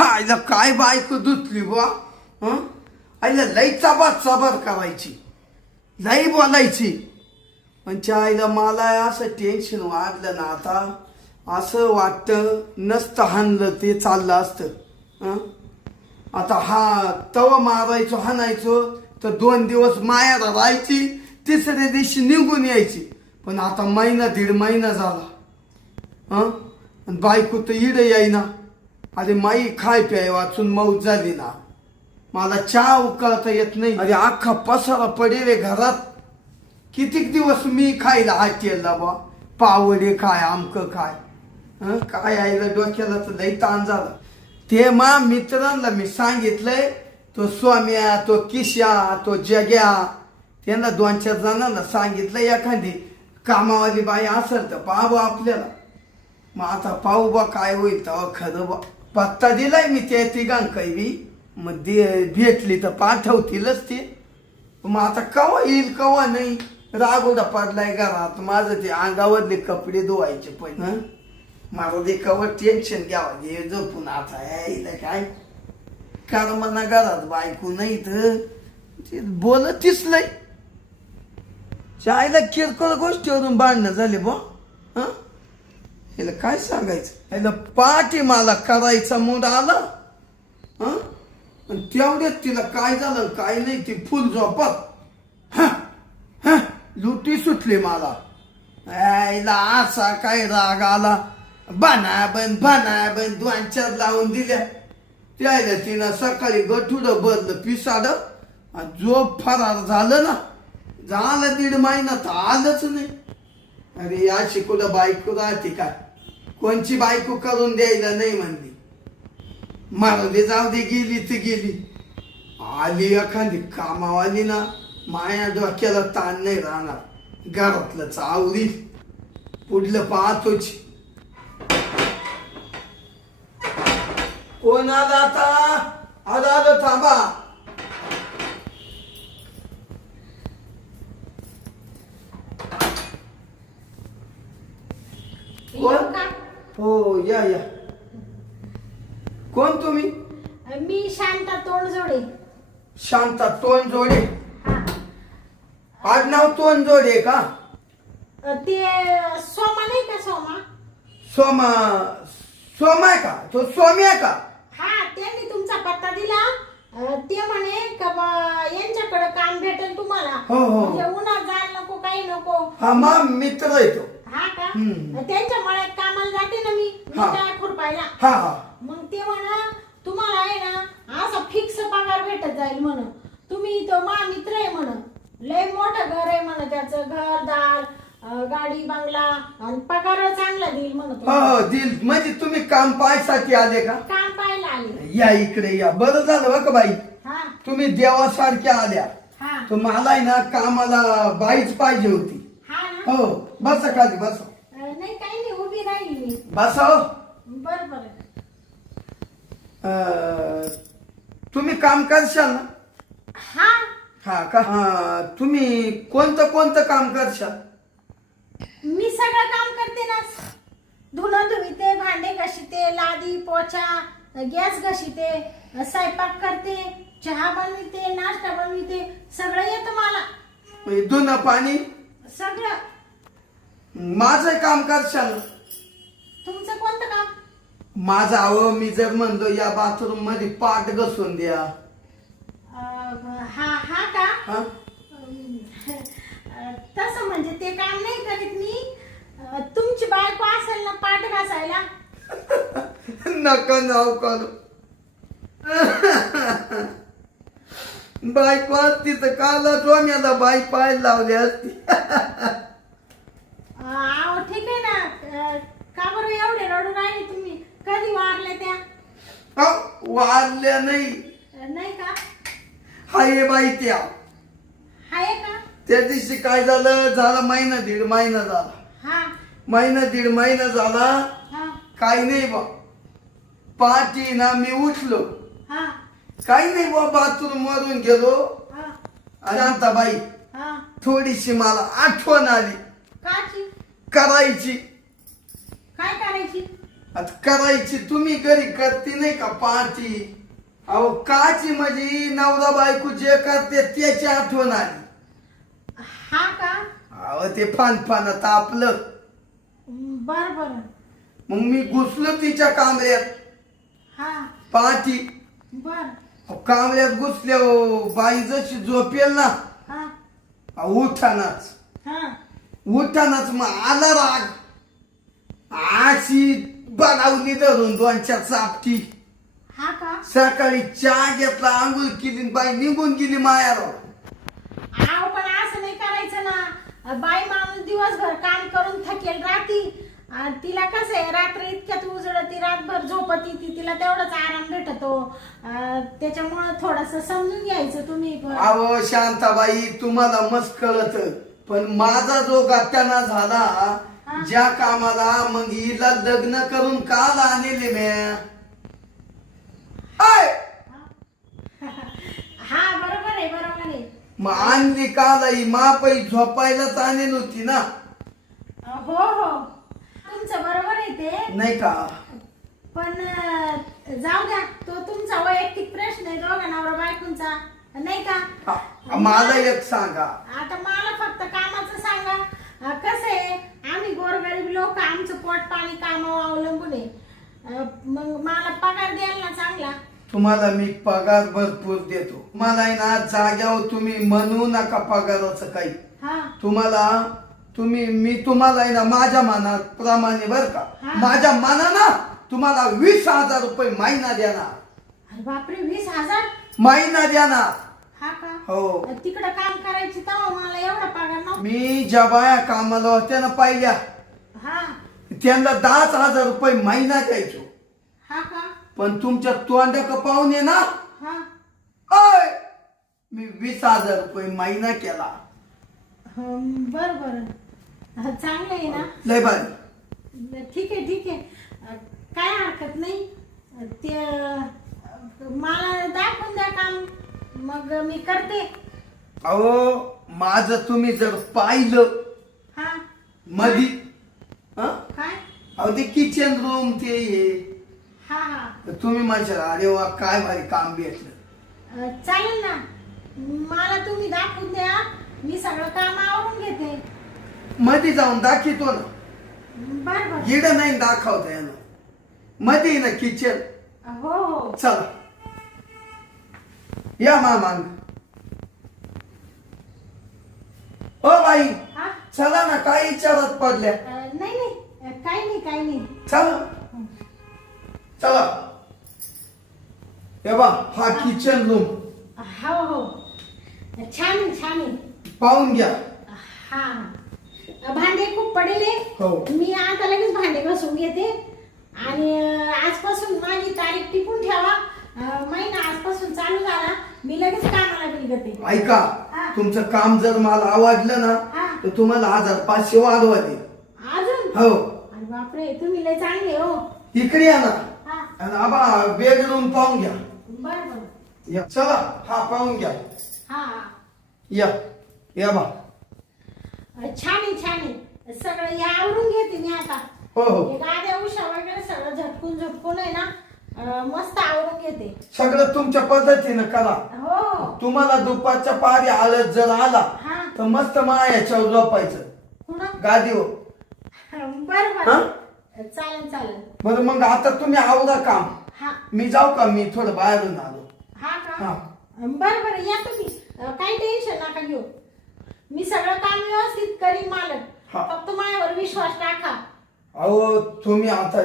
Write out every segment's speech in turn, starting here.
आईला काय बायको धुतली बुवा. आईला लई चबर करायची, लई बोलायची. पण आईला मला असं टेन्शन वाढलं ना आता. असं वाटतं नसतं हाणलं ते चाललं असतं. आता हा तवा मारायचो हाणायचो तर 2 दिवस मायाला राहायची, तिसऱ्या दिवशी निघून यायची. पण आता महिना 1.5 महिना झाला. बायको तर इड येईना. अरे माई खाय प्याय वाचून मौज झाली ना. मला चहा उकळता येत नाही. अरे अख्खा पसारा पडेल रे घरात. कितीक दिवस मी खायला हात केला बा. पावडे काय आमक काय. काय आईला डोक्याला तर लई ताण झाला. ते मा मित्रांना मी सांगितलंय, तो स्वाम्या, तो किशा, तो जग्या, त्यांना 2-4 जणांना सांगितलं एखादी कामावाली बाई असेल तर पाहू आपल्याला. मग आता पाहू बा काय होईल तेव्हा. खरं बा पत्ता दिलाय मी त्या तिघांकाही बी. मग भेटली तर पाठवतीलच ते. मग आता कवा येईल कवा नाही. रागोडा पडलाय घरात. माझं ते अंगावरले कपडे धुवायचे पण. मला ते कवर टेन्शन घ्यावं घे झोपून. आता यायला काय कारण मला घरात बायको नाही तर बोलतीच नाही. चायला किरकोळ गोष्टीवरून भांडणं झाले बा. हिला काय सांगायचं. हिला पाठी मला करायचा मूड आला. तेवढ्यात तिला काय झालं काय नाही ती फुल झोपत लुटी सुटली मला. यायला असा काय राग आला. बनाबन 2-4 लावून दिल्या. त्याला तिनं सकाळी गठुडं भरलं पिसाड. झोप फरार झालं ना. झालं 1.5 महिना तर आलंच नाही. अरे अशी कुठं बायको राहते काय. कोणची बायको करून द्यायला नाही म्हणली. मला दे जाऊ दे गेली तर गेली. आली एखादी कामावाली ना माया डोक्याला ताण नाही राहणार. घरातलंच आवरी पुढलं पाहतोच. कोण आला आता. आलं थांबा. कोण. हो या या. कोण तुम्ही. मी शांता तोंडजोडे. शांता तोंडजोडे. आडनाव तोंडजोडे का. ते सोमा नाही का. सोमा. सोमा का तो सोम्या का. हा त्यांनी तुमचा पत्ता दिला. ते म्हणे का यांच्याकडे काम भेटेल तुम्हाला. म्हणजे उन्हात जायला नको काही नको. हा मा मित्र येतो. हा का. त्यांच्या मळ्यात कामाला जाते ना मी काय खुरपायला. मग ते म्हणा तुम्हाला आहे ना असा फिक्स पगार भेटत जाईल म्हण. तुम्ही तो मा मित्र आहे म्हण. लय मोठं घर आहे म्हण. त्याचं घरदार गाडी बंगला आणि पगार चांगला देईल म्हणत. हो देईल. म्हणजे तुम्ही काम पाहायसाठी आले का. काम पाहायला आले. या इकडे या. बरं झालं बघ बाई. तुम्ही देवासारख्या आल्या. तर मला ना कामाला बाईच पाहिजे होती. हो बसा खाली बसा. नाही काही नाही उभी राहिली मी. बसा. बर बर. तुम्ही काम करशाल ना. हा का. तुम्ही कोणतं काम करशाल. मी सगळं काम करते ना. धुणं धुविते, भांडे घाशिते, लादी पोछा, गॅस घाशिते, स्वयंपाक करते, चहा बनविते, नाश्ता बनविते. सगळं येतं मला. धुणं पाणी सगळं. माझं काम करशाल. तुमचं कोणतं काम. माझं अहो मी जर म्हणलो या बाथरूम मध्ये पाठ घसून द्या. हा का. तसं म्हणजे ते काम नाही करीत मी. तुमची बायको असेल ना पाठ घासायला. नका नाव करू. बायको असती तर काला सोन्याला बाई पाहायला लावली असती. ठीक आहे ना. का बरं एवढे रडून राहिले तुम्ही. कधी वारले त्या. वारल्या नाही. नाही का. हाय बाई त्या. हाय का. त्या दिवशी काय झालं महिना 1.5 महिना झाला. महिना 1.5 महिना झाला. काही नाही बा. पाठी ना मी उठलो. काही नाही बा बाथरूम मरून गेलो. शांताबाई थोडीशी मला आठवण आली काची करायची. काय करायची? आता करायची तुम्ही घरी करते नाही का पार्टी? अहो काची म्हणजे नवरा बायको जे करते त्याची आठवण आली. हा का? अहो ते फानफानत आपलं. बर बर. मग मी घुसलो तिच्या कामऱ्यात हा पार्टी. बर. कामऱ्यात घुसल्या बाई जशी झोपेल ना हा उठानाच हा उठानाच मग आला राग. अशी बनवली धरून 2-4 चापटी. हा का? सकाळी चहा घेतला आंघोळ केली बाई निघून गेली मायाराव. आव पण असं नाही करायचं ना. बाई माणूस दिवसभर काम करून थकेल राहती. तिला कसं आहे रात्र इतक्यात उजळती रातभर झोपती ती तिला तेवढाच आराम भेटतो. त्याच्यामुळं थोडस समजून घ्यायचं तुम्ही पण. अहो शांताबाई तुम्हाला मस्त कळत पण माझा जो गाठ्याना झाला ज्या कामाला मग हिला लग्न करून काल आणले म्या. हा बरोबर आहे बरोबर आहे. मग आणली काल ही मापई झोपायलाच आणेल होती ना. हो हो तुमचं बरोबर आहे ते. नाही का? पण जाऊ द्या तो तुमचा वैयक्तिक प्रश्न आहे दोघा नवरा बायकोंचा नाही का. मला एक सांगा आता मला फक्त कामाचं सांगा. कसं आहे आम्ही गोरगरीब लोक आमचं पोट पाणी कामावर अवलंबून आहे. मग मला पगार द्याल ना चांगला? तुम्हाला मी पगार भरपूर देतो. मला आहे ना जाग्यावर तुम्ही म्हणू नका पगाराचं काही. हा मी तुम्हाला आहे ना माझ्या मनात प्रमाणे बर का माझ्या मनानं तुम्हाला 20,000 रुपये महिना देणार. अरे बापरे 20,000 महिना देणार. हा का? हो. तिकडं काम करायची तेव्हा मला एवढा पगार नव्हता. मी ज्या बाया कामाला होत्या ना पाहिल्या हा त्यांना 10,000 रुपये महिना द्यायचो. हा का? पण तुमच्या तोंडा पाहून ये ना हा मी 20,000 रुपये महिना केला. बर बर चांगलं आहे ना. लय भारी. ठीक आहे ठीक आहे काय हरकत नाही. ते मला दाखवून द्या काम मग मी करते. अहो माझं तुम्ही जर पाहिलं हा मधी काय? अहो ते किचन रूम ते हा हा तर तुम्ही म्हणशाल अरे वा काय भारी काम भेटलं. चालेल ना. मला तुम्ही दाखवून द्या मी सगळं काम आवरून घेते. मध्ये जाऊन दाखवतो ना. बर बर. इड नाही दाखवता येणार. मध्ये ना किचन. हो हो चला या मामांग. ओ बाई हा चला ना काय विचारात पडल्या. नाही नाही काही नाही काही नाही. चला चला हे बा हा किचन रूम हो हो छान आहे छान आहे. पाहून घ्या. हा भांडे खूप पडेले. हो. मी आता लगेच भांडे घासून घेते आणि आजपासून माझी तारीख टिपून ठेवा. महिना आजपासून चालू झाला मी लगेच कामाला निघते. ऐका हा. तुमचं काम जर मला आवडलं ना हा. तर तुम्हाला 1,500 वाढवा दे. अजून? हो अरे बापरे तुम्ही लय चांगले हो. इकडे या ना. हा आणि आबा बेडरूम पाहून घ्या. बर बर. या चला हा पाहून घ्या. हा या बा. छान आहे छान आहे सगळं या आवरून घेते मी आता. हो हो हे गाद्या उषा वगैरे सगळं झटकून झटकून आहे ना मस्त आवरून घेते. सगळं तुमच्या पद्धतीनं करा. हो तुम्हाला दुपारच्या पारी आळस जर आला हा तर मस्त मायाच्यावर झोपायचं पुन्हा गादीवर. बर बर हा? चालेल चालेल. बरं मग आता तुम्ही आवरा काम. हा मी जाऊ का? मी थोडं बाहेरून आलो. हा का? हा. बर बर या तुम्ही. काही टेन्शन नका घेऊ. मी सगळं काम व्यवस्थित करीन मालक. हा. फक्त माझ्यावर विश्वास टाका. अहो तुम्ही आता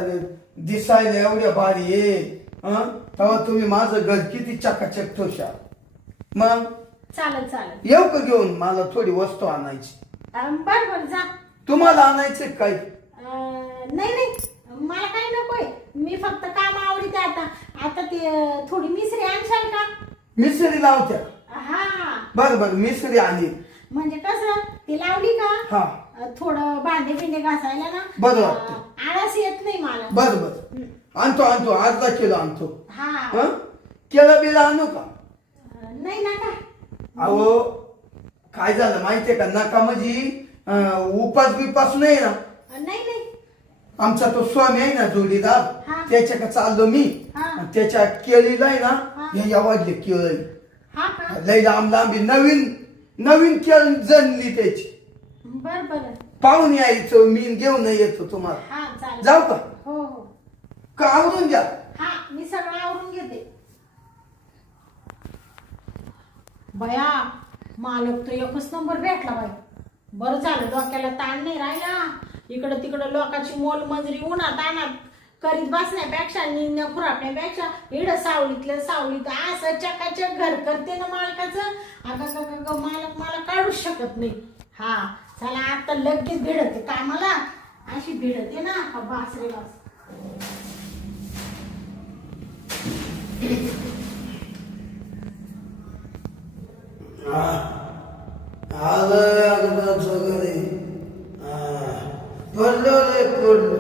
दिसायला एवढ्या भारी आहे तेव्हा तुम्ही माझं घर किती चकाचक ठेवशाल. मग चालेल चालेल. येऊ का घेऊन? मला थोडी वस्तू आणायची. बर बर जा. तुम्हाला आणायचे काही? नाही नाही मला काही नकोय. मी फक्त काम आवडते आता. आता ते थोडी मिसरी आणशाल का? मिसरी लावत्या? हा बरं बरं मिसरी आली. म्हणजे कसं ती लावली का हा थोडं भांडे बिंडे घासायला ना बरं वाटतं. आळस येत नाही मला. बरं बरं आणतो अर्धा किलो आणतो. हा केळं बिळं आणू का? नाही नका. अहो काय झालं माहितीये का, नका म्हणजे उपास बिपास नाही ना. नाही नाही. आमचा तो स्वामी आहे ना जोडीदार, हा. त्याच्या चाललो मी. हा. आणि त्याच्या केळीला आहे ना, हा. या वाजले केळी हा का? लई लांब लांबी नवीन नवीन केळ जणली त्याची. बर बर. पाहून यायचं, मी घेऊन येतो तुम्हाला. हा चालेल. जाऊ का? हो हो. का आवरून घ्या. हा मी सगळं आवरून घेते. बया मालक तर एकच नंबर भेटला बाई. बरं झालं, डोक्याला ताण नाही राहिला. इकडं तिकडं लोकांची मोल मंजरी उन्हात ताणात करीत बसण्यापेक्षा, निंद्या खुरापण्यापेक्षा इकडं सावलीतल्या सावलीत असं चकाचक घर करते ना मालकाचं. आता मालक मला काढूच शकत नाही. हा चला आता लगेच भिडते कामाला. अशी भिडते ना का बास रे बास. आलं सगळे पडलो रे पडलो.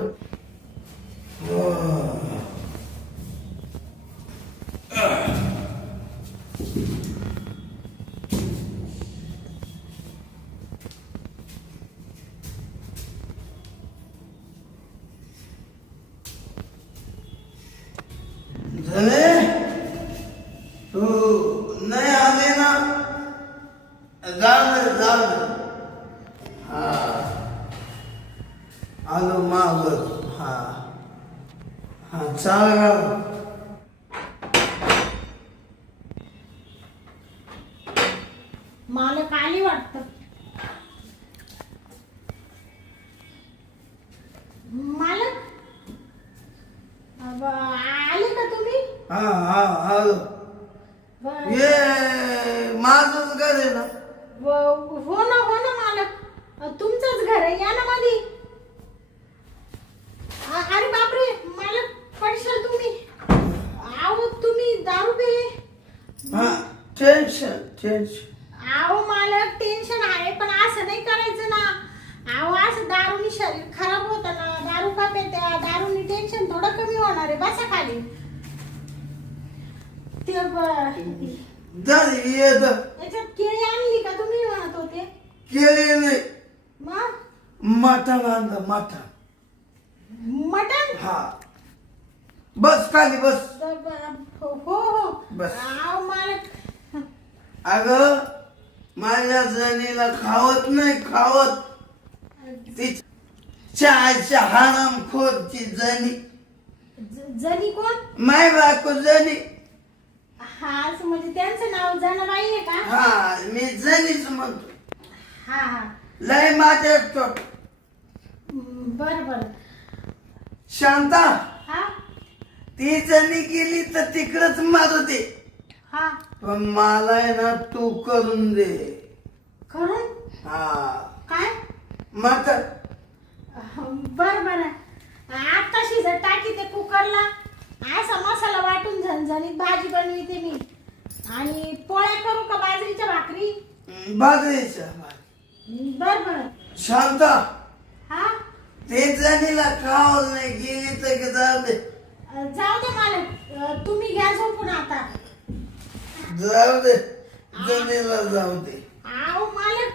झाले तू नाही आले ना, जाऊ हा आलो मागत. हा हा चाल. मालक आली वाटत. मालक आले का तुम्ही? हा हा आलो. बर. ये माझंच घर आहे ना. हो ना मालक, तुमचंच घर आहे. या ना मध्ये. अरे बापरे मालक, पडशाल तुम्ही. आहो तुम्ही दारू पिले. हा टेन्शन. आहो मालक टेन्शन आहे, पण असं नाही करायचं ना. आहो असं दारूनी शरीर खराब होतं ना. दारू का पेत्या, दारूनी टेन्शन थोडं कमी होणार आहे. बसा खाली. ते याच्यात केळी आणली का तुम्ही म्हणत होते? केळी नाही, मग मटण आणलं. मटण. हा बस खाली बस. हो हो बस. आहो मालक. अगं माझ्या जणीला खावत नाही, खावत ती चहाच्या हरामखोरची जणी. जनी कोण? माय बायको जणी. हा असं म्हणजे त्यांचं नाव जनाबाई आहे का? हा मी जणीच म्हणतो. हा हा लय माझ्या टोट. बर. शांता, हा ती जणी गेली तर तिकडच मारू दे, हा पण मला आहे ना तू करून दे. करून? हा काय? मटण. बर. आता शिजत टाकी ते कुकरला. असा मसाला वाटून झणझणीत भाजी बनविते मी. आणि पोळ्या करू का बाजरीच्या भाकरी? बाजरीच्या. बर. शांता, हा ते जणीला खावं नाही गेली तर जाऊ दे. जाऊ दे मालक, तुम्ही घ्या झोपून आता. जाऊ दे, जणीला जाऊ दे. आहो मालक,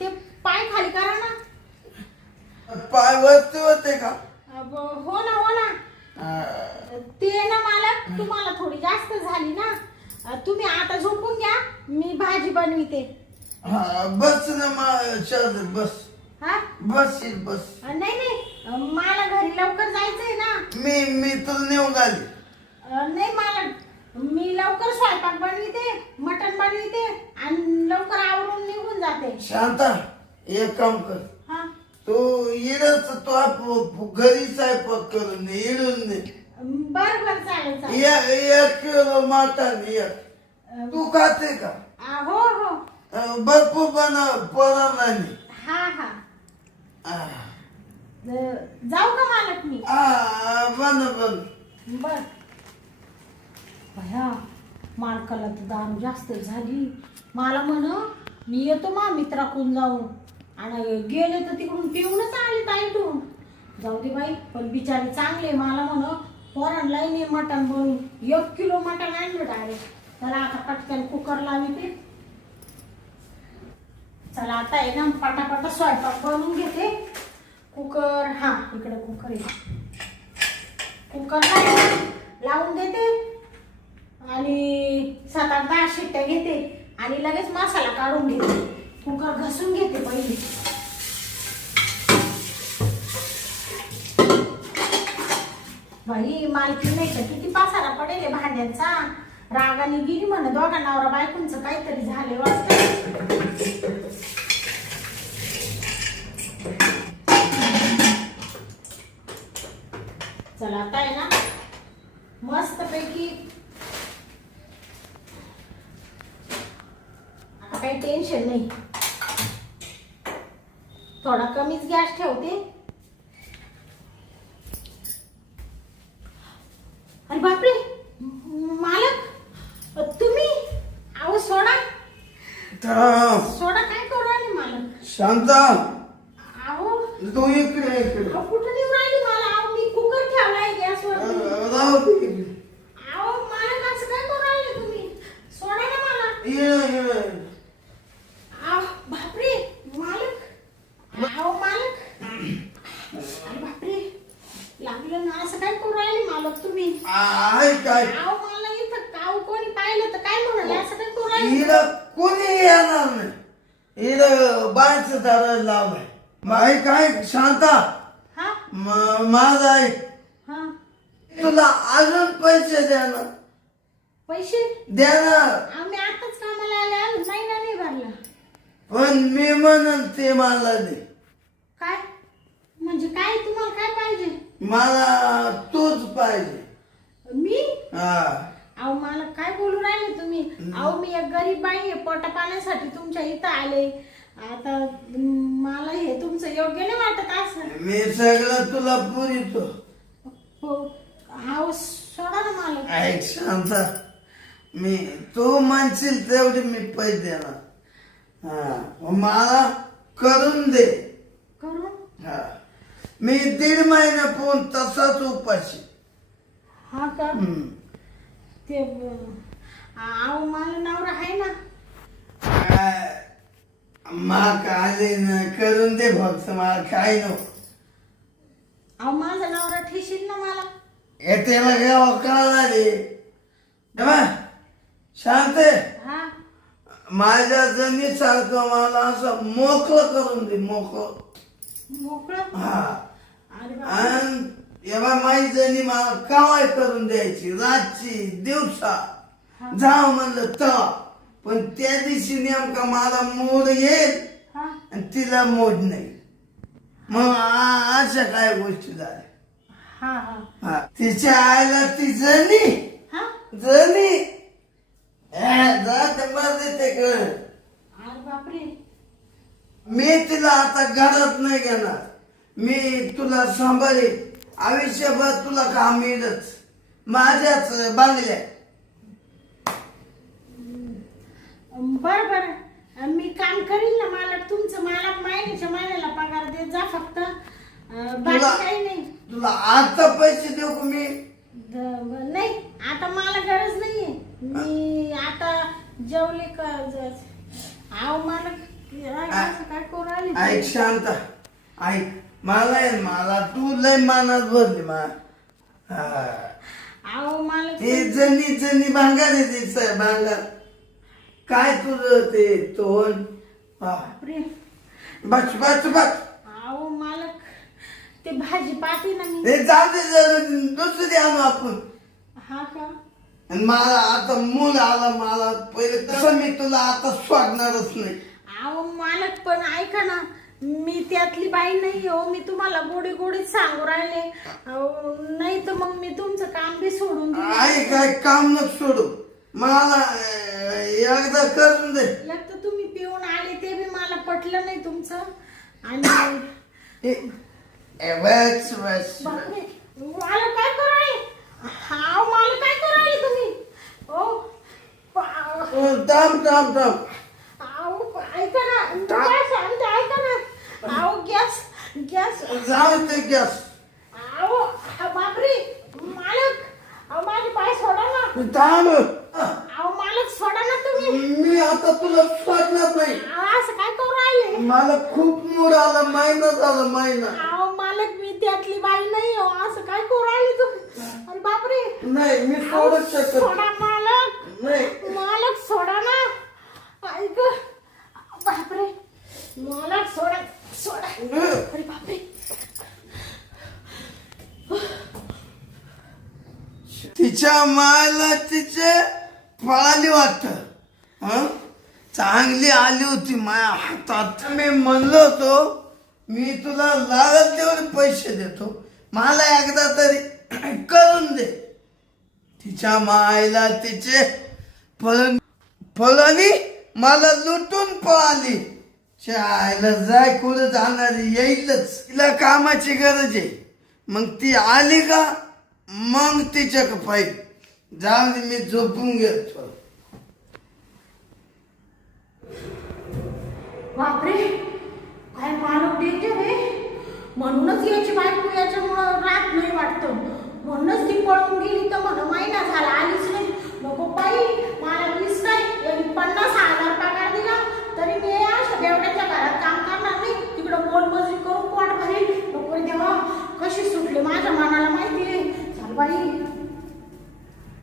ते पाय खाली करा ना. पाय वरती होते का? हो ना. ते ना मालक, तुम्हाला थोडी जास्त झाली ना. तुम्ही आता झोपून घ्या, मी भाजी बनविते. हा बस ना शांत बस. हा बस. नाही मला घरी लवकर जायचंय ना. मी तुला नेऊन आली. नाही मालक, मी लवकर स्वयंपाक बनविते, मटण बनविते आणि लवकर आवरून निघून जाते. शांता, एक काम कर, हा तू इडच तो घरी स्वयंपाक करून दे, इडून दे. बर चालेल. एक किलो मटण एक. तू खाते का? हो भरपूर बनव, पोरा नाही. हा जाऊ का मालक मी? बन. बर. भया मालकाला तर दारू जास्त झाली. मला म्हण मी येतो मा मित्राकडून जाऊन, आणि गेले तर तिकडून पिऊनच आले ताईटून. जाऊ दे बाई, पण बिचारी चांगले. मला म्हण पोरांना नाही मटण बनवून 1 किलो मटण आणलं डायरेक्ट. त्याला आता पटकन कुकर लावते. चला आता आहे ना पटापटा स्वयंपाक बनवून घेते. कुकर हा इकडे कुकर आहे. कुकर लावून देते आणि 7-8-10 शिट्ट्या घेते आणि लगेच मसाला काढून घेते. कुकर घासून घेते पहिली. बाई मालकी नाही तर किती पसारा पडेल भांड्यांचा. रागाने गेली म्हणे दोघा नवरा बायकोंचं काहीतरी झाले वाटतं. चला आता आहे ना मस्त पैकी आता काही टेन्शन नाही. थोडा कमीच गॅस ठेवते. अरे बापरे मालक तुम्ही अहो सोडा काय करू राहिले मालक. शांता अहो तू इकडे इकडे कुठं नेऊन राहिली मला. अहो मी कुकर ठेवलाय गॅसवर. अहो मालक असं काय करू राहिले तुम्ही. सोडा ना मला. अहो बापरे मालक. अहो मालक अरे बापरे लागलं ना. असं काय करू राहिले मालक तुम्ही. काय अहो मला इथं काऊ कोणी पाहिलं तर काय म्हणाले. असं काय करू राहिले. हिला कोणी येणार नाही. हिला बायचं दार लावलंय. बाई काय शांता हा माझा आहे. हा तुला अजून पैसे देणार. पैसे देणार आम्ही आताच कामाला आले. अजून महिना नाही भरला. पण मी म्हणून ते मला दे. काय म्हणजे काय तुम्हाला काय पाहिजे. मला तूच पाहिजे. मी हा अहो मला काय बोलू राहिले तुम्ही. अहो मी एक गरीब बाई आहे. पोटा पाण्यासाठी तुमच्या इथं आले. आता मला हे तुमचं योग्य नाही वाटत असं. मी सगळं तुला पुरीतो. हो अहो सोडा ना मला. ऐक शांता मी तू म्हणशील तेवढे मी पैसे देणार. हा मला करून दे. करून हा मी 1.5 महिना पोहून तसाच उपाशी. हा का ते अहो मला नवरा आहे ना. माक आले ना करून दे फक्त मला काय नको. अहो माझा नवरा ठेशील ना मला. त्याला गावा कळणार आहे. शांत हा माझ्या जणी सारखं मला असं मोकळं करून दे. मोकळं. हा अरे आणि एव्हा माझी जणी मला कावाय करून द्यायची रातची दिवसा. जाव म्हणलं तर पण त्या दिवशी नेमका मला मोड येईल हा आणि तिला मोड नाही. मग अशा काय गोष्टी झाल्या. हा हा हा तिच्या आईला ती जणी हा जाते मध्ये ते कळ. अरे बापरे मी तिला आता घरात नाही घेणार. मी तुला सांभाळेल आयुष्यभर. तुला काम मिळच माझ्याच बांगल्या. बर बर मी काम करीन ना मालक तुमचं. मला महिन्याच्या महिन्याला पगार देत जा फक्त. बाकी काही नाही. तुला आता पैसे देऊ का मी. नाही आता मला गरज नाहीये. मी आता जेवले का. अहो मालक असं काय करू राहिले. ऐक शांता ऐक मला तू लय मानात भरली अहो मालक ते जणी भांगार आहे ते भांगार. काय तुझं ते तोंड. बापरे बस बस बस. अहो मालक ते भाजी पाहते ना मी. ते जाते दुसरी आणू आपण. हा का आणि मला आता मूल आला. मला पहिले तसं मी तुला आता सोडणारच नाही. अहो मालक पण ऐका ना मी त्यातली बाई नाही हो. मी तुम्हाला गोडी गोडीत सांगू राहिले. नाही तर मग मी तुमचं काम बी सोडून देईन. आई काय काम नको सोडू. मला एकदा करून दे. एक तर तुम्ही पिऊन आले ते बी मला पटलं नाही तुमचं. आणि बस बस. बापरे मला काय करायले. हा मला काय करायले तुम्ही. थांब अहो ऐका ना काय सांगते ऐका ना. अहो गॅस जाऊ ते गॅस. अहो बापरे मालक. अहो माझे पाय सोडा ना. थांब. अहो मालक सोडा ना तुम्ही. मी आता तुला सोडणार नाही. असं काय करू राहिले मला खूप मूड आला, महिना झाला महिना. अहो मालक मी त्यातली बाई नाही हो, असं काय करू राहिली तू? अरे बापरे. नाही मी सोडत शकत सोडा मालक. नाही. मालक सोडा ना. ऐक बापरे. मालक सोडा सोडा. अरे बापरे. तिच्या मायला तिचे पळाली वाटत. चांगली आली होती माझ्या हातात. मी म्हणलो होतो मी तुला लागल तेवढे पैसे देतो, मला एकदा तरी करून दे. तिच्या मायला तिचे पळाली, मला लुटून पळाली. शाळेला जाय कुठं जाणार, येईलच. तिला कामाची गरज आहे. मग ती आली का मग तिच्या पाहिजे. जाऊन मी झोपून घेतो. बापरे काय मालक डेंजर आहे. म्हणूनच याची बायको याच्यामुळं राहत नाही